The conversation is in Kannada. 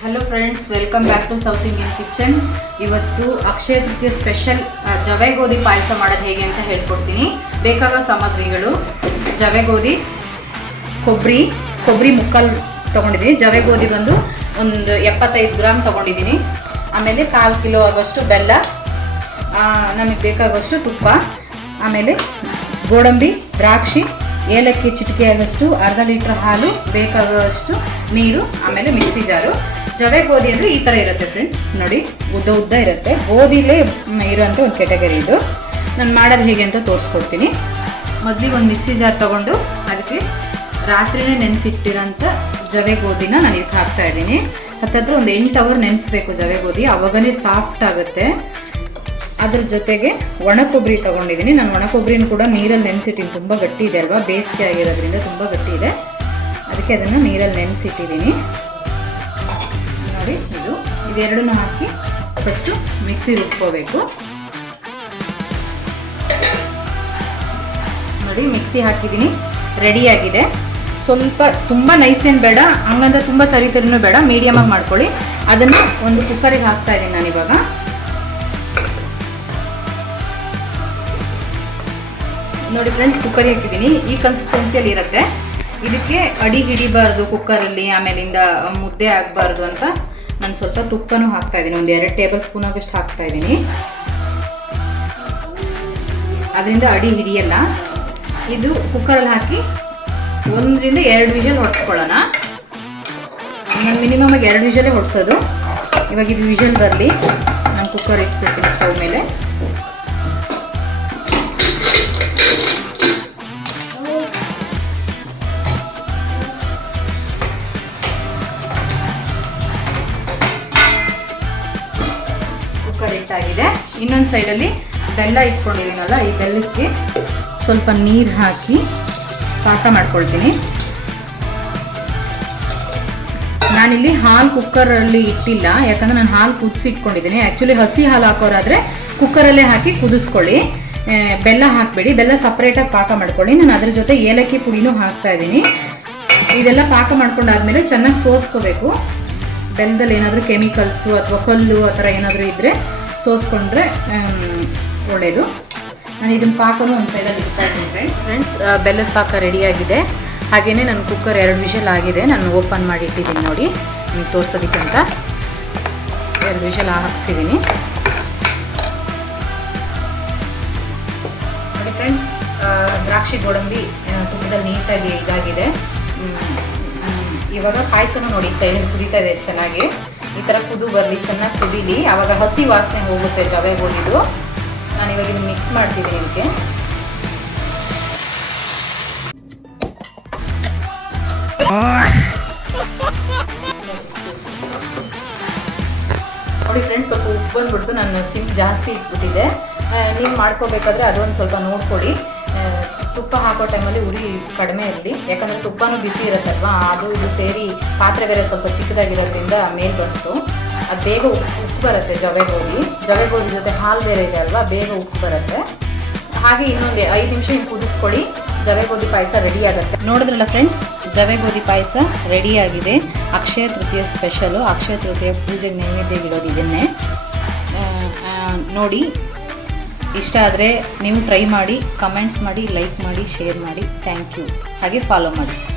Hello friends welcome back to South Indian kitchen ಇವತ್ತು ಅಕ್ಷಯ ತೃತೀಯ ಸ್ಪೆಷಲ್ ಜವೆ ಗೋಧಿ ಪಾಯಸ ಮಾಡೋದು ಹೇಗೆ ಅಂತ ಹೇಳ್ಕೊಡ್ತೀನಿ. ಬೇಕಾಗೋ ಸಾಮಗ್ರಿಗಳು, ಜವೆ ಗೋಧಿ ಕೊಬ್ಬರಿ ಕೊಬ್ಬರಿ ಮುಕ್ಕಲ್ ತೊಗೊಂಡಿದ್ದೀನಿ. ಜವೆ ಗೋಧಿ ಬಂದು ಒಂದು ಎಪ್ಪತ್ತೈದು ಗ್ರಾಮ್ ತೊಗೊಂಡಿದ್ದೀನಿ. ಆಮೇಲೆ ಕಾಲು ಕಿಲೋ ಆಗೋಷ್ಟು ಬೆಲ್ಲ ನಮಗೆ ಬೇಕಾಗುವಷ್ಟು ತುಪ್ಪ, ಆಮೇಲೆ ಗೋಡಂಬಿ, ದ್ರಾಕ್ಷಿ, ಏಲಕ್ಕಿ ಚಿಟಿಕೆ ಆಗೋಷ್ಟು ಅರ್ಧ ಲೀಟ್ರ್ ಹಾಲು, ಬೇಕಾಗುವಷ್ಟು ನೀರು, ಆಮೇಲೆ ಮಿಕ್ಸಿ ಜಾರು. ಜವೆ ಗೋಧಿ ಅಂದರೆ ಈ ಥರ ಇರುತ್ತೆ ಫ್ರೆಂಡ್ಸ್ ನೋಡಿ, ಉದ್ದ ಉದ್ದ ಇರುತ್ತೆ. ಗೋಧಿಲೇ ಇರೋಂಥ ಒಂದು ಕೆಟಗರಿ ಇದು. ನಾನು ಮಾಡೋದು ಹೇಗೆ ಅಂತ ತೋರಿಸ್ಕೊಡ್ತೀನಿ. ಮೊದಲಿಗೆ ಒಂದು ಮಿಕ್ಸಿ ಜಾರ್ ತೊಗೊಂಡು ಅದಕ್ಕೆ ರಾತ್ರಿನೇ ನೆನೆಸಿಟ್ಟಿರೋಂಥ ಜವೆ ಗೋಧಿನ ನಾನು ಇದಕ್ಕೆ ಹಾಕ್ತಾ ಇದ್ದೀನಿ. ಹತ್ತತ್ರ ಒಂದು ಎಂಟು ಅವರ್ ನೆನೆಸ್ಬೇಕು ಜವೆ ಗೋಧಿ. ಅವಾಗನೇ ಸಾಫ್ಟ್ ಆಗುತ್ತೆ. ಅದ್ರ ಜೊತೆಗೆ ಒಣ ಕೊಬ್ಬರಿ ತೊಗೊಂಡಿದ್ದೀನಿ. ನಾನು ಒಣ ಕೊಬ್ಬರಿನ ಕೂಡ ನೀರಲ್ಲಿ ನೆನೆಸಿಟ್ಟಿನಿ. ತುಂಬ ಗಟ್ಟಿ ಇದೆ ಅಲ್ವಾ? ಬೇಸಿಗೆ ಆಗಿರೋದ್ರಿಂದ ತುಂಬ ಗಟ್ಟಿ ಇದೆ. ಅದಕ್ಕೆ ಅದನ್ನು ನೀರಲ್ಲಿ ನೆನೆಸಿಟ್ಟಿದ್ದೀನಿ. ನೋಡಿ, ಇದು ಇದೆರಡನ್ನೂ ಹಾಕಿ ಫಸ್ಟು ಮಿಕ್ಸಿ ರುಬ್ಕೋಬೇಕು. ನೋಡಿ ಮಿಕ್ಸಿ ಹಾಕಿದ್ದೀನಿ. ರೆಡಿಯಾಗಿದೆ ಸ್ವಲ್ಪ ತುಂಬ ನೈಸ್ ಏನು ಬೇಡ, ಹಂಗಂದ್ರೆ ತುಂಬ ತರಿ ತರಿನೂ ಬೇಡ ಮೀಡಿಯಮಾಗಿ ಮಾಡ್ಕೊಳ್ಳಿ. ಅದನ್ನು ಒಂದು ಕುಕ್ಕರಿಗೆ ಹಾಕ್ತಾ ಇದ್ದೀನಿ ನಾನಿವಾಗ ನೋಡಿ ಫ್ರೆಂಡ್ಸ್ ಕುಕ್ಕರಿಗೆ ಹಾಕಿದ್ದೀನಿ. ಈ ಕನ್ಸಿಸ್ಟೆನ್ಸಿಯಲ್ಲಿ ಇರುತ್ತೆ. ಇದಕ್ಕೆ ಅಡಿ ಹಿಡಿಬಾರ್ದು ಕುಕ್ಕರಲ್ಲಿ ಆಮೇಲಿಂದ ಮುದ್ದೆ ಆಗಬಾರ್ದು ಅಂತ. ನಾನು ಸ್ವಲ್ಪ ತುಪ್ಪನೂ ಹಾಕ್ತಾ ಇದ್ದೀನಿ. ಒಂದು ಎರಡು ಟೇಬಲ್ ಸ್ಪೂನ್ ಆಗಷ್ಟು ಹಾಕ್ತಾ ಇದ್ದೀನಿ. ಅದರಿಂದ ಅಡಿ ಹಿಡಿಯಲ್ಲ. ಇದು ಕುಕ್ಕರಲ್ಲಿ ಹಾಕಿ ಒಂದರಿಂದ ಎರಡು ವಿಷಲ್ ಹೊಡ್ಸ್ಕೊಳ್ಳೋಣ. ನಾನು ಮಿನಿಮಮ್ ಆಗಿ ಎರಡು ವಿಷಲೇ ಹೊಡ್ಸೋದು. ಇವಾಗ ಇದು ವಿಷಲ್ ಬರಲಿ. ನಾನು ಕುಕ್ಕರ್ ಇಟ್ಬಿಡ್ತೀನಿ ಸ್ಟವ್ ಮೇಲೆ. ಇಟ್ಟಾಗಿದೆ ಇನ್ನೊಂದು ಸೈಡಲ್ಲಿ ಬೆಲ್ಲ ಇಟ್ಕೊಂಡಿದ್ದೀನಲ್ಲ, ಈ ಬೆಲ್ಲಕ್ಕೆ ಸ್ವಲ್ಪ ನೀರು ಹಾಕಿ ಪಾಕ ಮಾಡ್ಕೊಳ್ತೀನಿ. ನಾನಿಲ್ಲಿ ಹಾಲು ಕುಕ್ಕರಲ್ಲಿ ಇಟ್ಟಿಲ್ಲ, ಯಾಕಂದ್ರೆ ನಾನು ಹಾಲು ಕುದಿಸಿ ಇಟ್ಕೊಂಡಿದ್ದೀನಿ. ಆ್ಯಕ್ಚುಲಿ ಹಸಿ ಹಾಲು ಹಾಕೋರಾದರೆ ಕುಕ್ಕರಲ್ಲೇ ಹಾಕಿ ಕುದಿಸ್ಕೊಳ್ಳಿ. ಬೆಲ್ಲ ಹಾಕಬೇಡಿ, ಬೆಲ್ಲ ಸಪ್ರೇಟಾಗಿ ಪಾಕ ಮಾಡ್ಕೊಳ್ಳಿ. ನಾನು ಅದ್ರ ಜೊತೆ ಏಲಕ್ಕಿ ಪುಡಿನೂ ಹಾಕ್ತಾ ಇದ್ದೀನಿ. ಇದೆಲ್ಲ ಪಾಕ ಮಾಡ್ಕೊಂಡಾದ್ಮೇಲೆ ಚೆನ್ನಾಗಿ ಸೋಸ್ಕೋಬೇಕು. ಬೆಲ್ಲದಲ್ಲಿ ಏನಾದರೂ ಕೆಮಿಕಲ್ಸು ಅಥವಾ ಕಲ್ಲು ಆ ಥರ ಏನಾದರೂ ಇದ್ದರೆ ಸೋಸ್ಕೊಂಡ್ರೆ ಒಳ್ಳೆಯದು ನಾನು ಇದನ್ನ ಪಾಕನೂ ಒಂದು ಸೈಡಲ್ಲಿ ಇಡ್ತಾ ಇದ್ದೀನಿ. ಫ್ರೆಂಡ್ ಫ್ರೆಂಡ್ಸ್ ಬೆಲ್ಲದ ಪಾಕ ರೆಡಿಯಾಗಿದೆ. ಹಾಗೆಯೇ ನನ್ನ ಕುಕ್ಕರ್ ಎರಡು ವಿಷಲ್ ಆಗಿದೆ. ನಾನು ಓಪನ್ ಮಾಡಿ ಇಟ್ಟಿದ್ದೀನಿ ನೋಡಿ. ನಿಮ್ಗೆ ತೋರಿಸೋದಕ್ಕಂತ. ಎರಡು ವಿಷಲ್ ಹಾಕ್ಸಿದ್ದೀನಿ ನೋಡಿ ಫ್ರೆಂಡ್ಸ್ ದ್ರಾಕ್ಷಿ ಗೋಡಂಬಿ ತುಂಬದಲ್ಲಿ ನೀಟಾಗಿ ಇದಾಗಿದೆ. ಇವಾಗ ಪಾಯಸನೂ ನೋಡಿ ಸೈಡಲ್ಲಿ ಕುಡಿತಾ ಇದೆ ಚೆನ್ನಾಗಿ. ಈ ಥರ ಕುದು ಬರಲಿ, ಚೆನ್ನಾಗಿ ಕುದೀಲಿ ಆವಾಗ ಹಸಿ ವಾಸನೆ ಹೋಗುತ್ತೆ ಜವೆ ಹೋಗಿದ್ದು ನಾನು ಇವಾಗ ಇದನ್ನು ಮಿಕ್ಸ್ ಮಾಡ್ತಿದ್ದೀನಿ ಇದಕ್ಕೆ. ನೋಡಿ ಫ್ರೆಂಡ್ಸ್ ಸ್ವಲ್ಪ ಉಪ್ಪು ಬಂದ್ಬಿಡ್ತು, ನಾನು ಸಿಮ್ ಜಾಸ್ತಿ ಇಟ್ಬಿಟ್ಟಿದ್ದೆ. ನೀವು ಮಾಡ್ಕೋಬೇಕಾದ್ರೆ ಅದೊಂದು ಸ್ವಲ್ಪ ನೋಡ್ಕೊಡಿ. ತುಪ್ಪ ಹಾಕೋ ಟೈಮಲ್ಲಿ ಉರಿ ಕಡಿಮೆ ಇರಲಿ. ಯಾಕಂದರೆ ತುಪ್ಪನೂ ಬಿಸಿ ಇರುತ್ತಲ್ವಾ? ಅದು ಇದು ಸೇರಿ ಪಾತ್ರೆ ಬೇರೆ ಸ್ವಲ್ಪ ಚಿಕ್ಕದಾಗಿರೋದ್ರಿಂದ ಮೇಲೆ ಬಂತು. ಅದು ಬೇಗ ಉಪ್ಪು ಬರುತ್ತೆ ಜವೆ ಗೋಧಿ ಜವೆ ಗೋಧಿ ಜೊತೆ ಹಾಲು ಬೇರೆ ಇದೆ ಅಲ್ವಾ? ಬೇಗ ಉಪ್ಪು ಬರುತ್ತೆ. ಹಾಗೆ ಇನ್ನೊಂದು ಐದು ನಿಮಿಷ ಹಿಂಗೆ ಕುದಿಸ್ಕೊಳ್ಳಿ. ಜವೆ ಗೋಧಿ ಪಾಯಸ ರೆಡಿ ಆಗುತ್ತೆ. ನೋಡಿದ್ರಲ್ಲ ಫ್ರೆಂಡ್ಸ್ ಜವೆ ಗೋಧಿ ಪಾಯಸ ರೆಡಿ ಆಗಿದೆ. ಅಕ್ಷಯ ತೃತೀಯ ಸ್ಪೆಷಲು ಅಕ್ಷಯ ತೃತೀಯ ಪೂಜೆಗೆ ನೈವೇದ್ಯ ಇಡೋದು ಇದನ್ನೇ. ನೋಡಿ ಇಷ್ಟ ಆದರೆ ನೀವು ಟ್ರೈ ಮಾಡಿ ಕಮೆಂಟ್ಸ್ ಮಾಡಿ ಲೈಕ್ ಮಾಡಿ ಶೇರ್ ಮಾಡಿ. ಥ್ಯಾಂಕ್ ಯು ಹಾಗೆ ಫಾಲೋ ಮಾಡಿ.